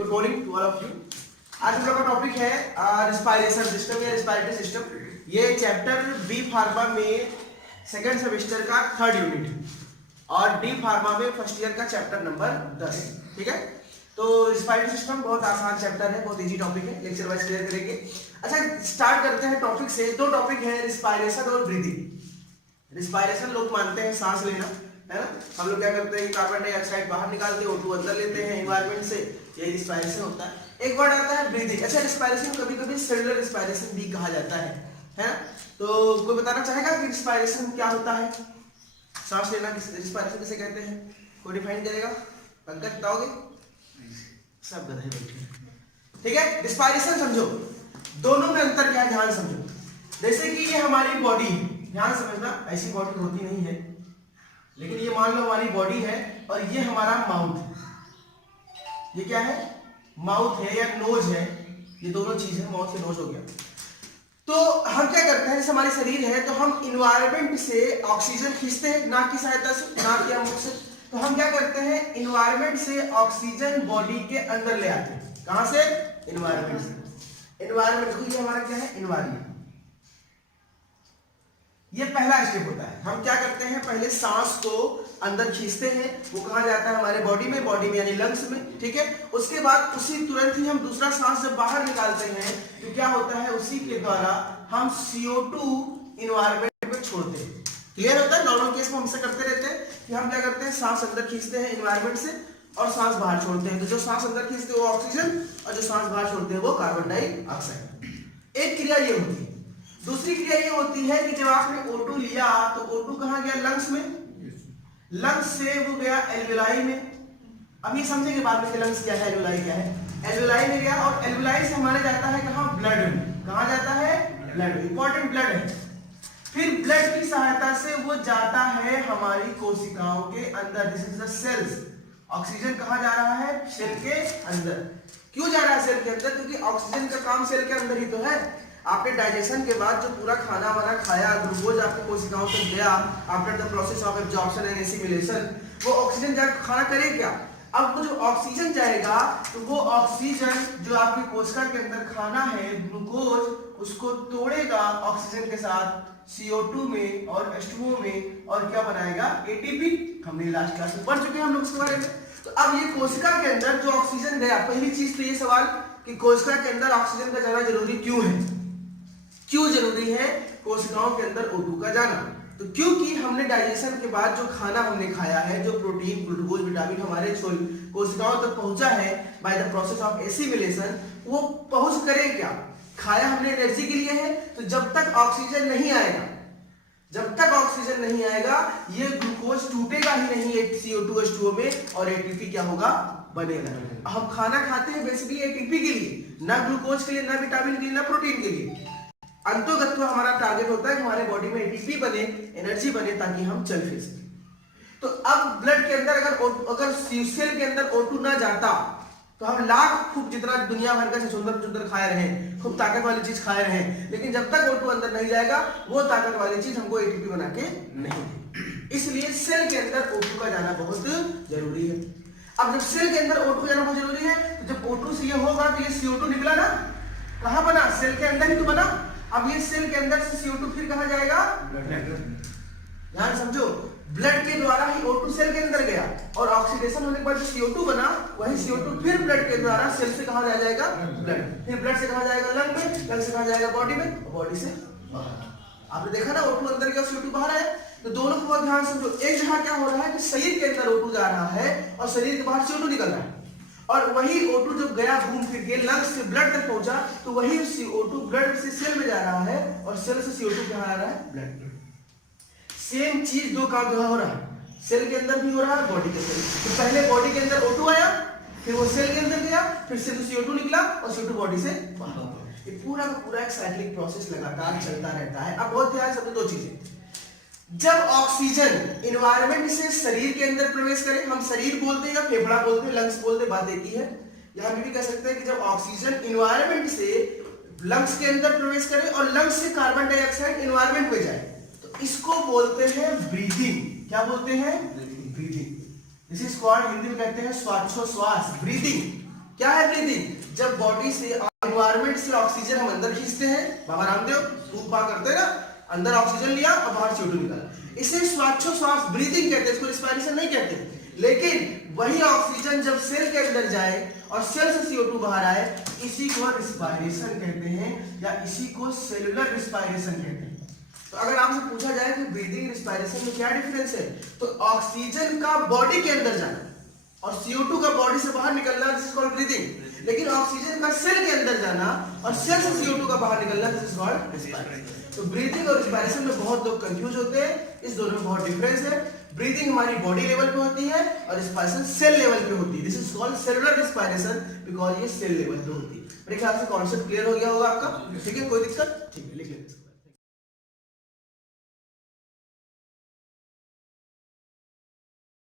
Good morning to all of you. आज हम लोग का टॉपिक है रिस्पायरेशन सिस्टम या रिस्पायरेटरी सिस्टम। ये चैप्टर बी फार्मा में सेकंड सेमेस्टर का थर्ड यूनिट और डी फार्मा में फर्स्ट ईयर का चैप्टर नंबर 10। ठीक है, तो रिस्पायरेटरी सिस्टम बहुत आसान चैप्टर है, बहुत इजी टॉपिक है, लेक्चर वाइज क्लियर करेंगे। अच्छा, स्टार्ट करते हैं टॉपिक से। दो टॉपिक है, रिस्पायरेशन और ब्रीदिंग। रिस्पायरेशन लोग मानते हैं सांस लेना, है ना। हम लोग क्या करते हैं, कार्बन डाइऑक्साइड बाहर निकालते हैं, O2 अंदर लेते हैं एनवायरनमेंट से, ये रिस्पायरेशन होता है। एक वर्ड आता है ब्रीदिंग। अच्छा, रिस्पायरेशन कभी कभी सेलुलर रिस्पायरेशन भी कहा जाता है ना। तो कोई बताना चाहेगा कि रिस्पायरेशन क्या होता है, सांस लेना रिस्पायरेशन किसे कहते हैं? कोई डिफाइन करेगा? पंकज बताओगे? सब गधे बैठे। ठीक है, रिस्पायरेशन समझो, दोनों में अंतर क्या है ध्यान समझो। जैसे कि ये हमारी बॉडी है, ध्यान समझना, ऐसी बॉडी होती नहीं है, लेकिन ये मान लो हमारी बॉडी है और ये हमारा माउथ है। ये क्या है? माउथ है या नोज है, ये दोनों चीज है, माउथ से नोज हो गया। तो हम क्या करते हैं, जैसे हमारी शरीर है तो हम इन्वायरमेंट से ऑक्सीजन खींचते हैं, नाक की सहायता से, नाक या मुख से। तो हम क्या करते हैं, इन्वायरमेंट से ऑक्सीजन बॉडी के अंदर ले आते हैं। कहां से? इन्वायरमेंट से। इन्वायरमेंट को, ये हमारा क्या है, इन्वायरमेंट। ये पहला स्टेप होता है। हम क्या करते हैं, पहले सांस को अंदर खींचते हैं, वो कहां जाता है, हमारे बॉडी में यानी लंग्स में। ठीक है, उसके बाद उसी तुरंत ही हम दूसरा सांस जब बाहर निकालते हैं तो क्या होता है, उसी के द्वारा हम CO2 इन्वायरमेंट में छोड़ते हैं। क्लियर होता है? नॉर्मल केस में हमसे करते रहते हैं कि हम क्या करते हैं, सांस अंदर खींचते हैं इन्वायरमेंट से और सांस बाहर छोड़ते हैं। तो जो सांस अंदर खींचते हैं वो ऑक्सीजन और जो सांस बाहर छोड़ते हैं वो कार्बन डाइऑक्साइड। एक क्रिया ये होती है। दूसरी क्रिया ये होती है कि जब आपने O2 लिया तो O2 कहां गया, लंग्स में। लंग्स से वो गया एल्वेलाई में। अब ये समझेंगे बाद में कि लंग्स क्या है, एल्वेलाई क्या है। एल्वेलाई में गया और एल्वेलाई से हमारे जाता है कहां, ब्लड में। कहां जाता है? ब्लड में। इंपॉर्टेंट ब्लड है। फिर ब्लड की सहायता से वो जाता है हमारी कोशिकाओं के अंदर। This is the cells. Oxygen कहां जा रहा है, सेल के अंदर। क्यों जा रहा है सेल के अंदर? क्योंकि ऑक्सीजन का काम सेल के अंदर ही तो है। आपने डाइजेशन के बाद जो पूरा खाना वाना खाया, ग्लूकोज आपकी कोशिकाओं तक गया, after the process of absorption and assimilation, वो ऑक्सीजन जाकर खाना करे क्या? अब वो जो ऑक्सीजन जाएगा तो वो ऑक्सीजन जो आपकी कोशिका के अंदर खाना है, ग्लूकोज, उसको तोड़ेगा ऑक्सीजन के साथ CO2 में और H2O में, और क्या बनाएगा, ATP। हमने लास्ट क्लास में पढ़ चुके हैं हम लोग इसके बारे में। तो अब ये कोशिका के अंदर जो ऑक्सीजन गया, पहली चीज तो ये सवाल कि कोशिका के अंदर ऑक्सीजन का जाना जरूरी क्यों है? क्यों जरूरी है कोशिकाओं के अंदर O2 का जाना? तो क्योंकि हमने डाइजेशन के बाद जो खाना हमने खाया है, जो प्रोटीन, ग्लूकोज, विटामिन हमारे कोशिकाओं तक पहुंचा है by the process of assimilation, वो पहुंच करे क्या, खाया हमने एनर्जी के लिए है। तो जब तक ऑक्सीजन नहीं आएगा, ये ग्लूकोज टूटेगा ही नहीं CO2 H2O में, और ATP क्या होगा, बनेगा। हम खाना खाते हैं बेसिकली ATP के लिए, ना ग्लूकोज के लिए, ना विटामिन के लिए, ना प्रोटीन के लिए। अंतोगत्वा हमारा टारगेट होता है कि हमारे बॉडी में ATP बने, एनर्जी बने, ताकि हम चल फिर सकें। तो अब ब्लड के अंदर अगर सेल के अंदर O2 ना जाता तो हम लाख खूब जितना दुनिया भर का सुंदर खाए रहे, खूब ताकत वाली चीज खाए रहे, लेकिन जब तक O2 अंदर नहीं जाएगा वो ताकत वाली चीज हमको ATP बना के नहीं देगी। इसलिए सेल के अंदर O2 का जाना बहुत जरूरी है। अब जब सेल के अंदर O2 जाना बहुत जरूरी है, तो जब O2 से ये होगा तो ये CO2 निकला ना, कहां बना, सेल के अंदर ही तो बना। अब ये सेल के अंदर से CO2 फिर कहां जाएगा, ध्यान समझो, ब्लड के द्वारा ही O2 सेल के अंदर गया, और ऑक्सीडेशन होने के बाद जो CO2 बना, वही CO2 फिर ब्लड के द्वारा सेल से कहां जाएगा, ब्लड। फिर ब्लड से कहां जाएगा, लंग में, लंग से कहां जाएगा, बॉडी में, और बॉडी से बाहर। आपने देखा ना, O2 अंदर गया, CO2 बाहर आया। तो दोनों को बहुत ध्यान समझो। एक जगह क्या हो रहा है कि शरीर के अंदर O2 जा रहा है और शरीर के बाहर CO2 निकल रहा है, और वही O2 जब गया घूम फिर के लंग्स से ब्लड तक पहुंचा, तो वही CO2 ब्लड से सेल में जा रहा है, और सेल से CO2 कहां आ रहा है, ब्लड। सेम चीज दो काम हो रहा है, सेल के अंदर भी हो रहा है, बॉडी के अंदर। तो पहले बॉडी के अंदर O2 आया, फिर वो सेल के अंदर गया, फिर से CO2 निकला, और CO2 बॉडी से बाहर। ये पूरा का पूरा एक साइक्लिक प्रोसेस लगातार चलता रहता है। अब बहुत ध्यान से दो चीजें, जब ऑक्सीजन इन्वायरमेंट से शरीर के अंदर प्रवेश करे, हम शरीर बोलते हैं या फेफड़ा बोलते हैं, लंग्स बोलते हैं, बात एक ही है। यहां भी कह सकते हैं कि जब ऑक्सीजन इन्वायरमेंट से लंग्स के अंदर प्रवेश करे और लंग्स से कार्बन डाइऑक्साइड इन्वायरमेंट में जाए, तो इसको बोलते हैं ब्रीदिंग। क्या बोलते हैं? Breathing. This is called, Hindi में कहते हैं श्वासोश्वास, ब्रीदिंग। क्या है ब्रीदिंग? जब बॉडी से एनवायरनमेंट से ऑक्सीजन हम अंदर खींचते हैं, बाबा रामदेव फूंक फाक करते हैं ना, अंदर ऑक्सीजन लिया और बाहर CO2 निकाला, इसे श्वासोच्छ्वास ब्रीदिंग कहते हैं, इसको रिस्पायरेशन नहीं कहते। लेकिन वही ऑक्सीजन जब सेल के अंदर जाए और सेल से CO2 बाहर आए, इसी को रिस्पायरेशन कहते हैं या इसी को सेलुलर रिस्पायरेशन कहते हैं। तो अगर आपसे पूछा जाए कि ब्रीदिंग रिस्पायरेशन में क्या डिफरेंस है, तो ऑक्सीजन का बॉडी के अंदर जाना और CO2 का बॉडी से बाहर निकलना, दिस इज कॉल्ड ब्रीदिंग। लेकिन ऑक्सीजन का सेल के अंदर जाना और सेल से CO2 का बाहर निकलना, दिस इज कॉल्ड रिस्पायरेशन। तो ब्रीदिंग और रिस्पायरेशन में बहुत लोग कंफ्यूज होते हैं, इस दोनों में बहुत डिफरेंस है। ब्रीदिंग हमारी बॉडी लेवल पे होती है और रिस्पायरेशन सेल लेवल पे होती है, this is called cellular respiration because ये सेल लेवल पे होती है। मेरे ख्याल से कॉन्सेप्ट क्लियर हो गया होगा आपका, ठीक है, कोई दिक्कत? ठीक है।